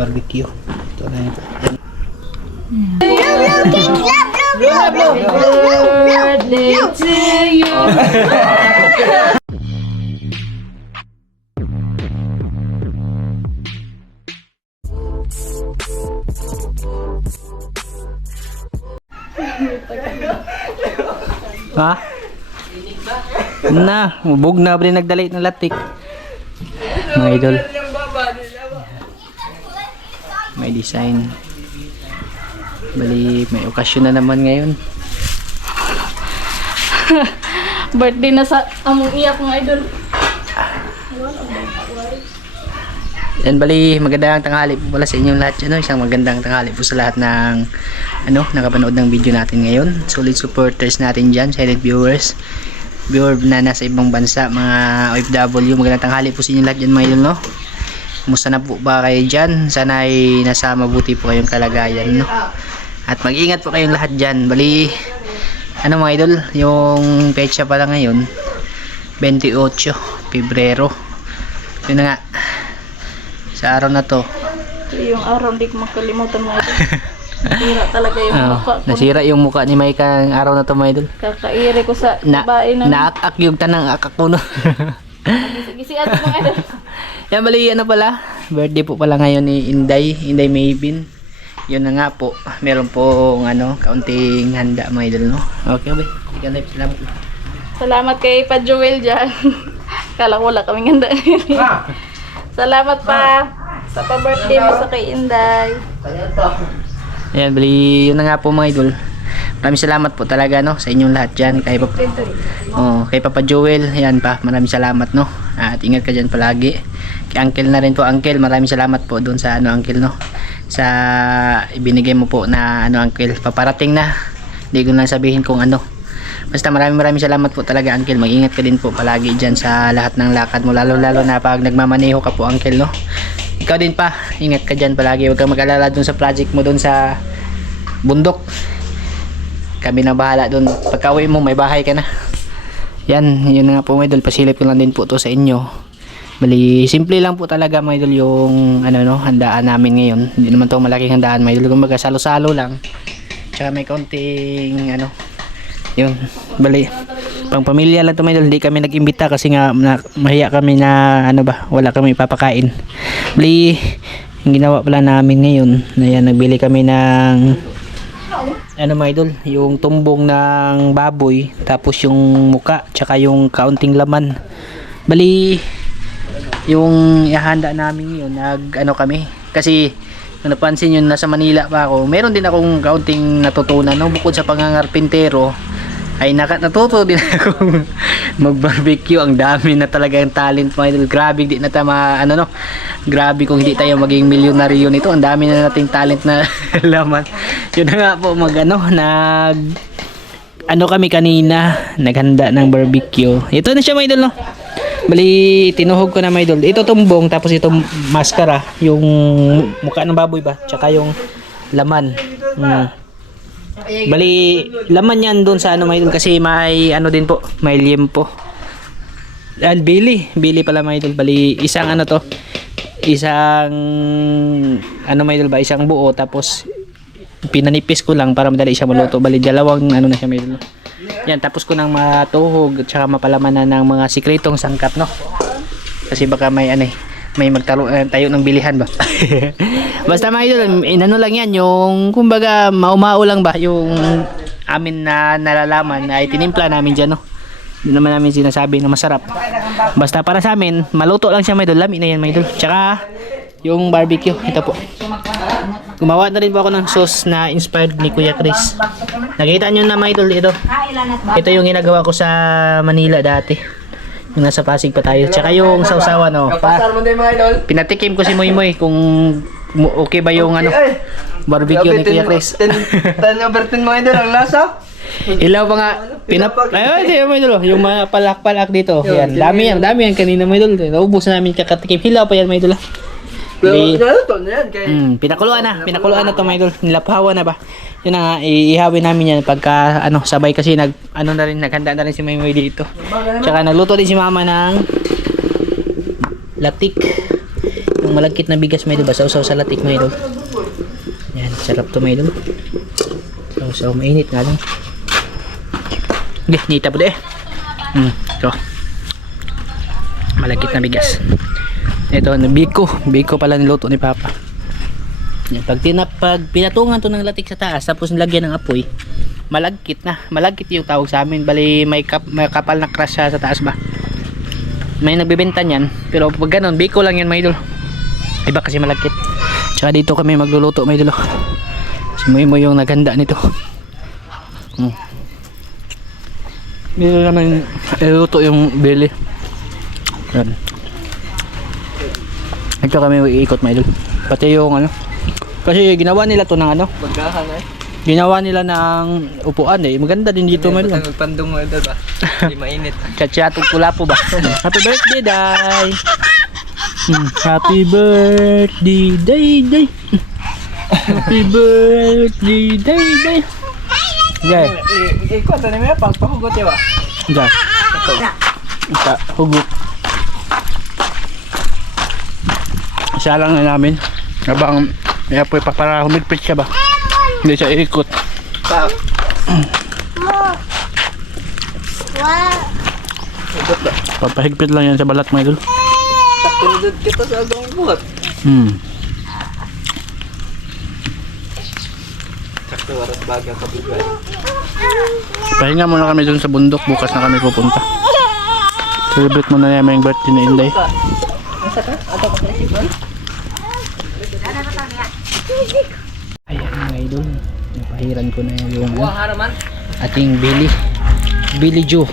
barbecue. Ito na yun. Happy birthday to you. Ha? Na, mubog na ba rin nagdali ng latik. Mga idol. May design. Bali, may okasyon na naman ngayon. Birthday na sa among iyak mga idol. Yan bali, magandang tanghali po pala sa inyong lahat. Isang magandang tanghali po sa lahat ng nakapanood ng video natin ngayon. Solid supporters natin dyan, silent viewers. Viewer na nasa ibang bansa, mga OFW. Magandang tanghali po sa inyong lahat dyan mga idol, no? Kumusta na po ba kayo dyan? Sana ay nasa mabuti po kayong kalagayan, no? At mag-ingat po kayong lahat dyan. Bali, mga idol, yung petsa pala ngayon, 28 Pebrero. Yun na nga. Sa araw na to, Yung araw hindi ko makalimutan mga idol. Nasira talaga yung mukha ko. nasira yung mukha ni Mike ang araw na to mga idol. Kakaire ko sa babae na. Naak-ak yung tanang akak ko, no? Gisi-gisian ko mga idol. Yan bali, pala, birthday po pala ngayon ni Inday Maybin. Yun na nga po, meron po kaunting handa mga idol, no? Okay ba? Salamat. Salamat kay Pa Joel dyan. Kala ko wala kaming handa. Salamat pa sa pa-birthday mo sa kay Inday. Ayan, bali, yun na nga po mga idol. Maraming salamat po talaga, no, sa inyong lahat dyan. Kay Papa Joel, ayan pa, maraming salamat, no. At ingat ka dyan palagi. Kay Uncle na rin po, Uncle, maraming salamat po doon sa Uncle, no. Sa ibinigay mo po na Uncle, paparating na. Hindi ko na sabihin kung Basta maraming salamat po talaga, Uncle. Mag-ingat ka din po palagi dyan sa lahat ng lakad mo, lalo na pag nagmamaneho ka po, Uncle, no. Ikaw din pa, ingat ka dyan palagi. Huwag kang mag-alala dun sa project mo dun sa bundok. Kami na bahala dun. Pagka-uwi mo, may bahay ka na. Yan, yun nga po mga idol. Pasilip ko lang din po to sa inyo. Bali, simple lang po talaga mga idol yung handaan namin ngayon. Hindi naman to malaking handaan mga idol. Kumbaga salo-salo lang. Tsaka may konting yun, bali, pang pamilya lang to mga idol. Hindi kami nag-imbita kasi nga mahiya kami na wala kami ipapakain. Bali, yung ginawa pala namin ngayon na yan, nagbili kami ng mga idol, yung tumbong ng baboy, tapos yung muka, tsaka yung kaunting laman. Bali, yung ihanda namin yun, kami, kasi kung napansin yun, nasa Manila pa ako, meron din akong kaunting natutunan, no? Bukod sa pangangarpintero, ay natuto din ako mag-barbecue. Ang dami na talagang talent mga idol. Grabe, di na tama, grabe kung hindi tayo maging milyonaryo nito. Ang dami na nating talent na laman. Yun na nga po, kami kanina, naghanda ng barbecue. Ito na siya mga idol, no? Bali, tinuhog ko na mga idol. Ito tumbong, tapos ito maskara, yung mukha ng baboy ba, tsaka yung laman. Bali, laman yan doon sa mga idol, kasi may din po, may liempo. Bili pala mga idol. Bali, isang isang mga idol ba, isang buo, tapos pinanipis ko lang para madali siya maluto. Bali, dalawang na siya mga idol. Yan, tapos ko nang matuhog at saka mapalaman na ng mga sikretong sangkap, no? Kasi baka may magtaro tayo ng bilihan ba. Basta mga idol, lang yan, yung kumbaga mau lang ba yung amin na nalalaman na itinimpla namin dyan, no? Hindi naman namin sinasabi na masarap. Basta para sa amin, maluto lang siya mga idol. Lami na yan mga idol. Tsaka yung barbecue, ito po. Gumawa na rin po ako ng sauce na inspired ni Kuya Chris. Nakita nyo na mga idol, ito yung ginagawa ko sa Manila dati. Yung nasa Pasig pa tayo. Tsaka yung sausawan, pinatikim ko si Moy kung okay ba yung barbecue ni Kuya Chris. 10 over 10 mga idol ang lasa. Ilaw pa nga yung mga palak-palak dito. Yan, dami yan kanina mga idol. Naubos na namin kakatikim. Hilaw pa yan mga idol. Pinakuluan na to mga idol. Nilaphawan na ba? Yun na nga, ihawin namin yan pagka sabay kasi naghanda na rin si Maymoy dito. Tsaka nagluto din si mama ng latik. itong malagkit na bigas mga idol ba, sausaw sa latik mga idol. Yan, sarap to mga idol. Sausaw, mainit nga lang. Okay, nita po de. Ito. Malagkit na bigas. Ito, biko pala niluto ni Papa. Yan, pag pinatungan to ng latik sa taas, tapos nilagyan ng apoy, malagkit na. Malagkit yung tawag sa amin. Bali, may kapal na crush sa taas ba. May nagbebenta niyan, pero pag ganun, biko lang yan mga idol. Iba kasi malagkit. Tsaka dito kami magluluto mga idol. Si Moy yung naghanda nito. Dito naman iluto yung bili. Yan. Ito kami iikot mga idol. Pati yung ano. Kasi ginawa nila to ng ano. Bagahan Ginawa nila ng upuan eh. Maganda din dito mga idol. Magpandong mga idol ba? Hindi mainit. Chacha tula po ba? Happy birthday, Day! Happy birthday, Day! Happy birthday, Day! Day! Ikaw, tanim mo pagpahugot yun ba? Day! Ito, hugot. Isa lang na namin. Habang may apoy pa para humigpit siya ba? Hindi siya iikot. Papahigpit lang yan sa balat mga idol. Takundod kita sa agong buhat. Sakto waras baga kabigay. Pahinga muna kami dun sa bundok. Bukas na kami pupunta. Celebrate muna namin yung birthday ni Inday. Asa ka? Ato ka sa sipon? Ayan mga idol. Napahiran ko na yung Buwang haraman? ating Billy Joe.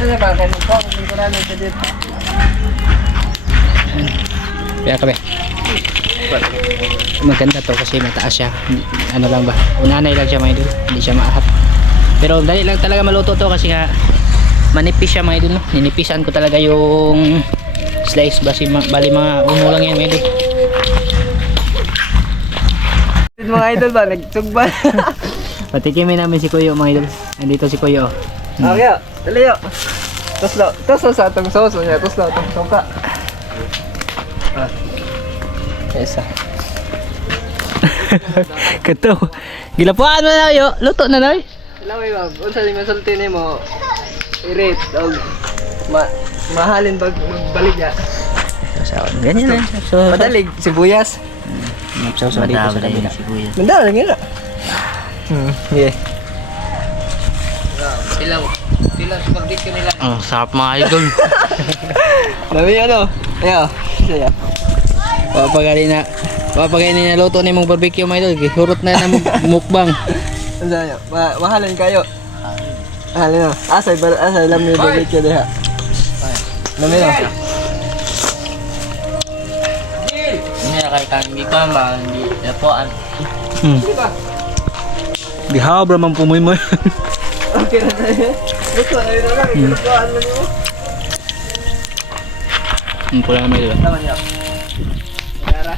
Ano ba? Kaya ko, kung ko namin sa dito. Kaya kami. Maganda to kasi mataas siya. Ano lang ba? Unanay lang siya mga idol. Hindi siya maahat. Pero dali lang talaga maluto to kasi nga manipis siya mga idol. No? Ninipisan ko talaga yung slice. Bali mga uno lang yan mga idol. Mga idol ba? Nagtugba. Patikimin namin si Kuyo mga idol. Andito si Kuyo. Okay, dali yo. Toslo sa atong sauce niya. Toslo atong suka. Esa. Kato. Gilapuan mo na yo. Luto na na. Laway ba? Unsa ni masulti nimo? Irit og mahalin pag magbalik ya. So, ganyan na. So, Madalig sibuyas. so dito sa kabila. Manda lang yun. Yeah. Pilaw sa barbecue nila. Oh, sarap mga idol. Dami ano? Ayo. Siya. Papagaling na luto ni mong barbecue mga idol. Hurot na ng mukbang. Ano niyo? Mahalin kayo. Mahalin no. Asay lam ni barbecue diha. Dami no. Ini kay kami pa ba hindi dapuan. Bihaw bro man pumoy mo. Okay na tayo. Gusto na yun lang. Inutuan mo niyo. Pula na mga idol. Tama niyo. Tara.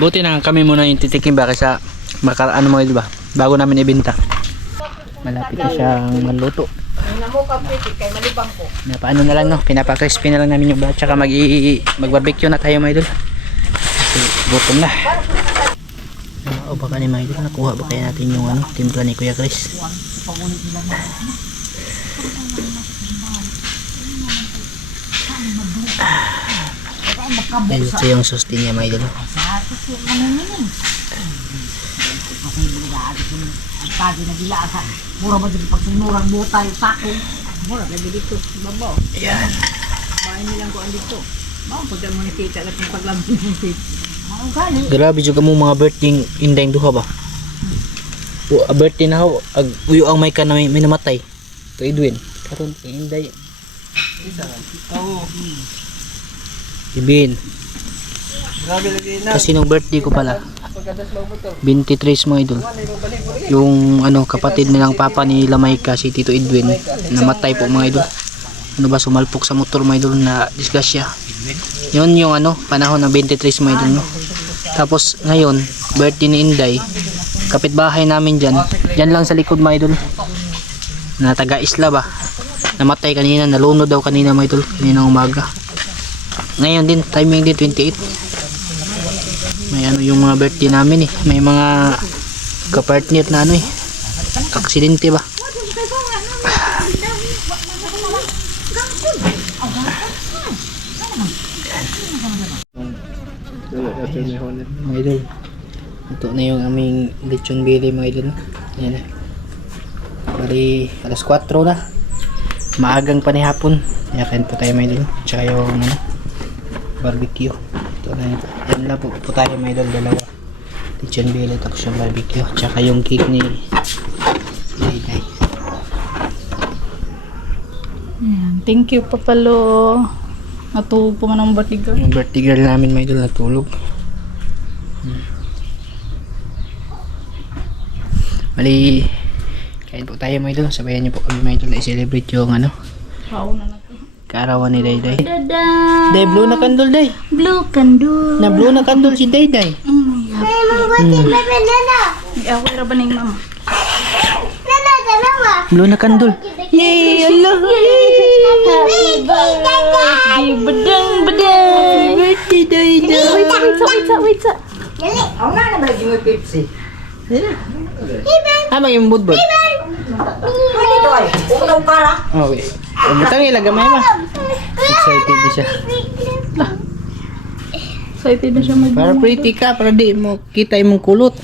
Buti na kami muna yung titikim ba kasi ano mga idol ba? Bago namin ibenta. Malapit na siyang maluto. Paano na lang no, pinapa-crispy na lang namin yung balat tsaka mag-barbecue na tayo mga idol. Kasi gutom na. O baka ni mga idol, nakuha ba kaya natin yung ano, timpla ni Kuya Chris? Ito yung sustain niya mga idol. Pagi na gila sa mura ba dito pag murang butay sako mura lagi dito babaw Ayan. bahay nilang ko andito mao pag mo ni kita lang kung paglambi ni kita mao gali Grabe juga mo mga birthday indeng duha ba? O birthday na ho, uyo ang may ka na may namatay. To Edwin. Karon inday. Oo. Ibin. Grabe lagi na. Kasi nung birthday ko pala, Pagkadas mo to. 23 mga idol. Yung ano kapatid nilang papa ni Lamayka si Tito Edwin namatay po mga idol. Ano ba sumalpok sa motor mga idol na disgrasya. Yun yung ano panahon ng 23 mga idol no. Tapos ngayon birthday ni Inday kapitbahay namin dyan. Dyan lang sa likod mga idol. Na taga Isla ba. Namatay kanina, nalunod daw kanina mga idol. Kanina umaga. Ngayon din, timing din 28. May ano yung mga birthday namin eh. May mga kapartner na ano eh. Aksidente ba? Mga idol, ito na yung aming lechon bili mga idol. Ayan na. Bali, alas 4 na. Maagang pa ni hapon. Yakin po tayo mga idol. Tsaka yung ano, barbecue. Ito na yun. Yan lang po tayo mga idol. Dalawa. Lechon bili tapos yung barbecue. Tsaka yung cake ni Day. Ayan. Thank you, Papalo. Natulog po man ang birthday girl. Yung birthday girl namin mga idol natulog. Bali, kain po tayo mga idol. Sabayan niyo po kami mga idol na i-celebrate yung ano, Wow na natin. kaarawan ni Dayday. Dada! Day, blue na kandol Day. Blue candle. Na blue na kandol si Dayday. Ako ira ba ning mama? Blue na kandol. Yay! Allah! Happy birthday! Badang badang! Birthday Dayday! Wait sa. Ako nga na ba yung Pepsi? Amang yung budbud. Ano ito ay? Unaw kara? Okay. Butang ilagamay ma. Excited na siya. Excited na siya mag- Para pretty ka, para di mo kita imong kulot.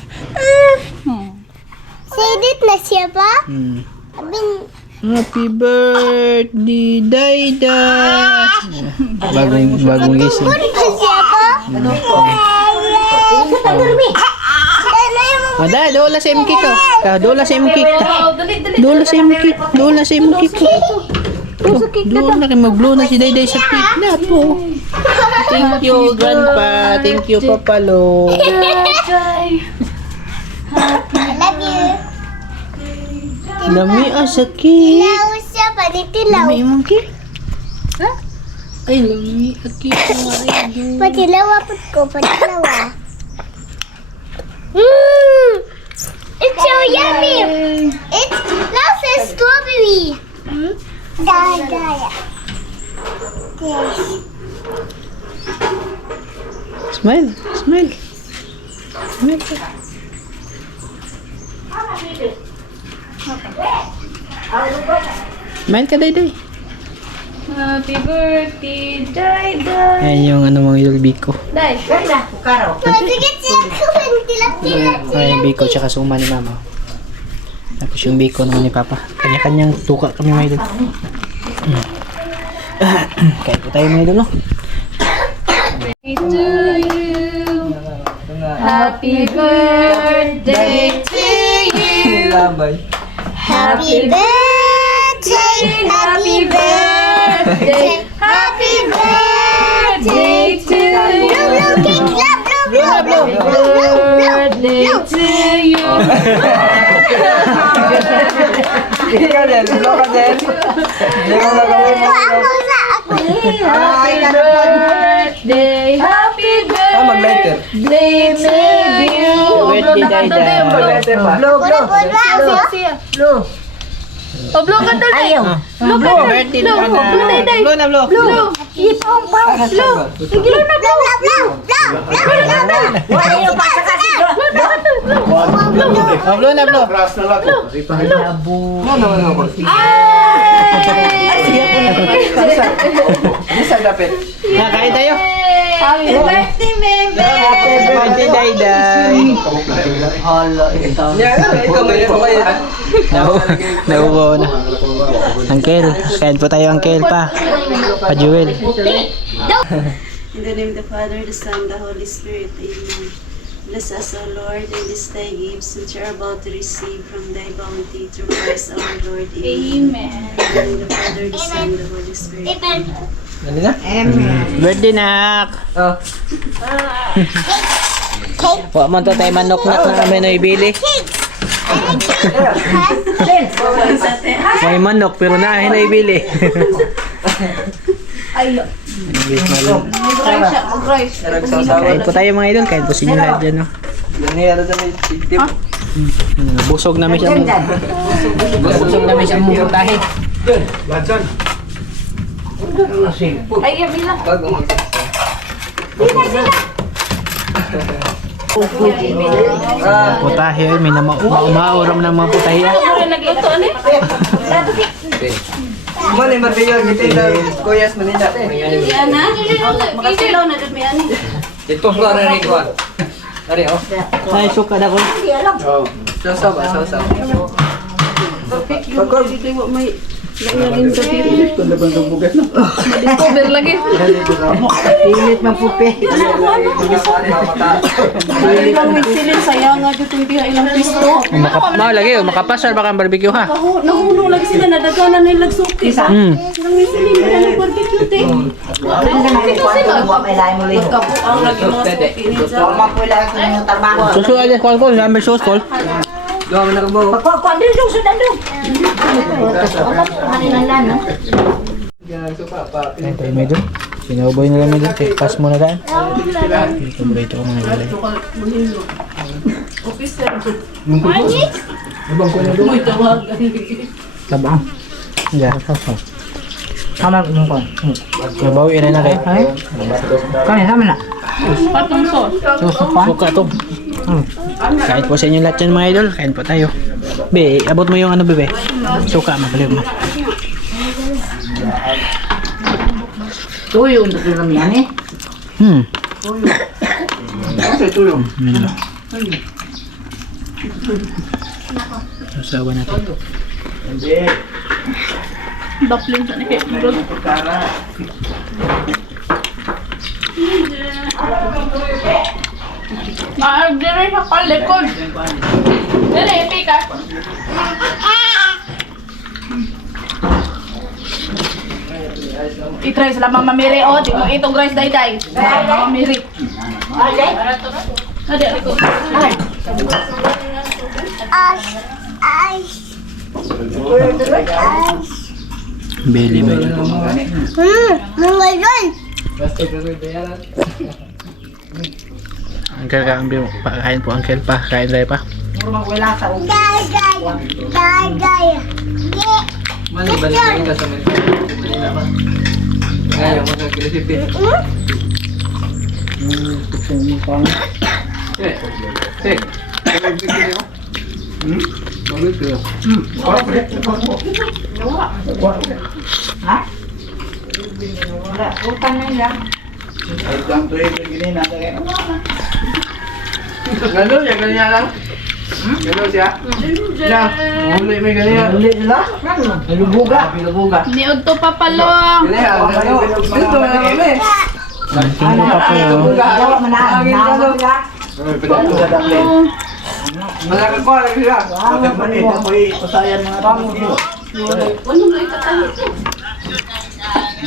Sedit na siya ba? Happy birthday, Dayday! Bagong gising. Na siya ba? Ada, dola sa imkik ko. Dola sa imkik. Dola sa imkik. Dola sa imkik ko. Dola na kayo mag-blow na si Dayday sa cake na po. Thank you, Grandpa. Thank you, Papalo. Love you. Lami sa cake. Tilaw siya pa, di tilaw. Lami imong cake? Ha? Ay, lami sa cake mga idol. Patilaw apot ko, patilaw ah. It's so yummy. It's lots of strawberry. Daya. Yes. Smile. Smile. Smile. Smile ka, Dayday. Happy birthday, Dayday! Ayan yung ano mga idol Biko. Day! Sige, tilap. Ay, yung Biko tsaka suma ni Mama. Tapos yung Biko naman ni Papa. Kanya-kanyang tuka kami mga idol. Kaya po tayo mga idol, no? To you. Happy birthday to you. Labay. Happy birthday, happy birthday, happy birthday to you. Birthday to you. Hindi ka din. Blow ka din. Hindi ko na gawin mo. Happy birthday, happy Mag-lighter. birthday to you. Birthday, Dayday. Blow, blow. Blow. Oh, blow ka doon. Ayaw. Blow ka doon. Birthday Blow. na Blow, Dayday. Blow na, blow. Blow. Blow. Tigil na, blow. Ayaw pa sa kasi. Oh, blow na, blow. Ano naman ako? Isa dapit. Kain tayo. Happy birthday, member. Birthday, Dayday. Ikaw ngayon ko kayo. Naubo na. Uncle, kain po tayo, Uncle pa. Pa Jewel. In the name of the Father, the Son, the Holy Spirit. Amen. Bless us, O Lord, in this thy gifts which are about to receive from thy bounty through Christ our Lord. Amen. In the name of the Father, the Son, the Holy Spirit. Dali na? Birthday, nak. Oh. Wa man to tayo manok na kami na ibili. May manok pero na ibili. Kain po tayo mga idol, kain po sinyo lahat dyan, no? Yan niya, ano sa may tip. Busog namin siya mo. Busog namin siya mo putahe. Ay, bilang. Putahe, may mauram ng mga putahe. Ano nagluto ano? Mo ni mabiyog gitin na kuyas Manila te. Yan na. Makasilaw na dun may ani. Ito ko rin ko. Ari oh. Ay, suka na ko. Sausaw ba sausaw. Pagkor dito mo may ganyan sa tiri. Discover lagi. Pilit man pupe. Ilang silin sayang nga dito hindi ilang pisto. Lagi, makapasar baka ang barbecue ha. Nahulong lagi sila nadaganan nila suki. Hmm. Ilang silin na nag-barbecue te. May lain mo rin. Ang lagi mga suki ninja. Mapula ko ng trabaho. Susu aja kol, number sus kol. Gawa na ko bo. Kuan din yung sudan dong. Hanin lang no. Ayun tayo medyo. Sinuboy nila medyo. Pass mo na daan. Ito ba ito mga nilay. Tabang. Ya. Sama mo kon. Kabawi na na kayo. Kani sama na. Patong sauce. Suka to. Kain po sa inyo lahat yan mga idol. Kain po tayo. Be, abot mo yung ano bebe. Suka, mabaliw mo. Tuyo untuk film yan eh. Milo. Sasawa natin. Dumpling sa nakit. Dire sa palikod. Dire, pika. I-try sila Mama Miri, oh. Di mo itong rice day-day. Mama Miri. Adi, aliko. Beli mo yun. Mga yun. Uncle ka, kain po uncle pa. Kain tayo pa. Wala sa ulo. Gay. Mali ba ni sa Manila ba? Ay, mo sa recipe. Ha? Wala, utang na nila. Gano ya ganyan lang. Gano siya? Ya, uli may ganyan. Uli nila. Nalubuga. Niod to papalong. Dito na kami. Ano pa po yun? Dawa manaan. Naawa nila. Malaki ko lagi sila.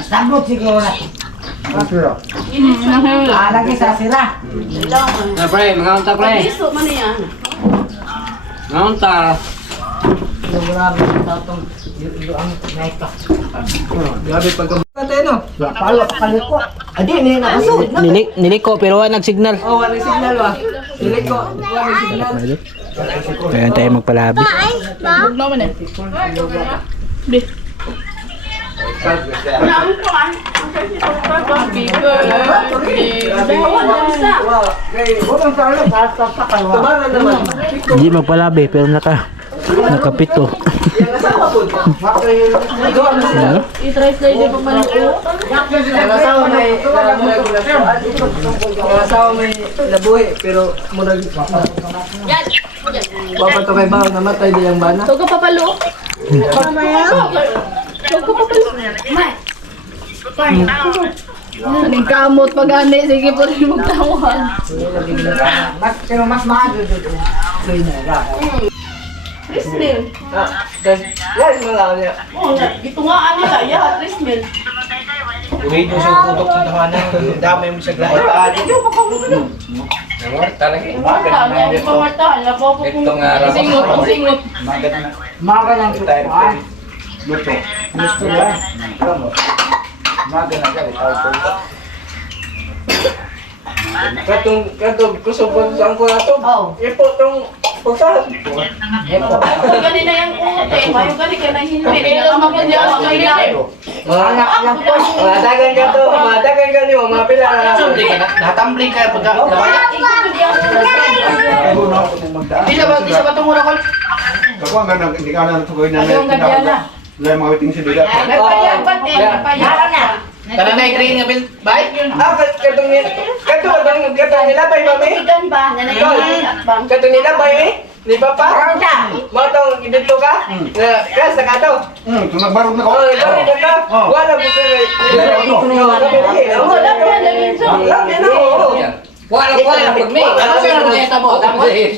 Sabot siguro na. Lagi sa sila. Na pre, mga unta pre. Iso man yan. Mga unta. Grabe sa itong ang naika. Grabe pag tayo no. Palo ko. Adi ni nakasud na. Niliko pero wala nagsignal. Oh, wala signal ba? Dili ko, wala signal. Kaya tayo magpalabi. Huwag naman eh. Di. Happy birthday. Tumaran naman. Hindi magpalabi pero nakapito. Ano? I-try sila yung pagmaliko. Asawa may nabuhi pero murag Papa to kay bawo namatay di ang bana. Huwag ka papalo. Huwag ka papalo. Aning kamot pag-ani. Sige po rin magtawan. Pero mas maaga dito. Trismil. Yes, wala niya. Ito nga ano sa iya. Trismil. Uwi mo sa putok sa tahanan. Damay mo sa glay. Tama, hindi pa martahan. Itong araw. Singot. Maga lang ito. Luto. Gusto ba? Katong kusog sa angko nato. Oh. Ipo tong Ganina yung uot eh. Mayo gani ka na hindi. Pero mapun diyan ako may Madagan ka to, madagan ka niyo, mga pila na lang. Natambling ka pagka lawaya. Di sa ba tumura ko? Ako ang ganang hindi ka na natukoy na may mga waiting si Dila. Nagpayag ba te? Nagpayag. Kana na i-green nga bil. Bye. Katong nila bay mami? Ikan ba? Nanay bang. Katong nila bay ni Papa? Mo tong dito ka? Kas na kato. Ito nagbarog na ko. Oh, dito ka. Wala mo ka. Wala pag may. Ano sa mga mo? Tapos eh.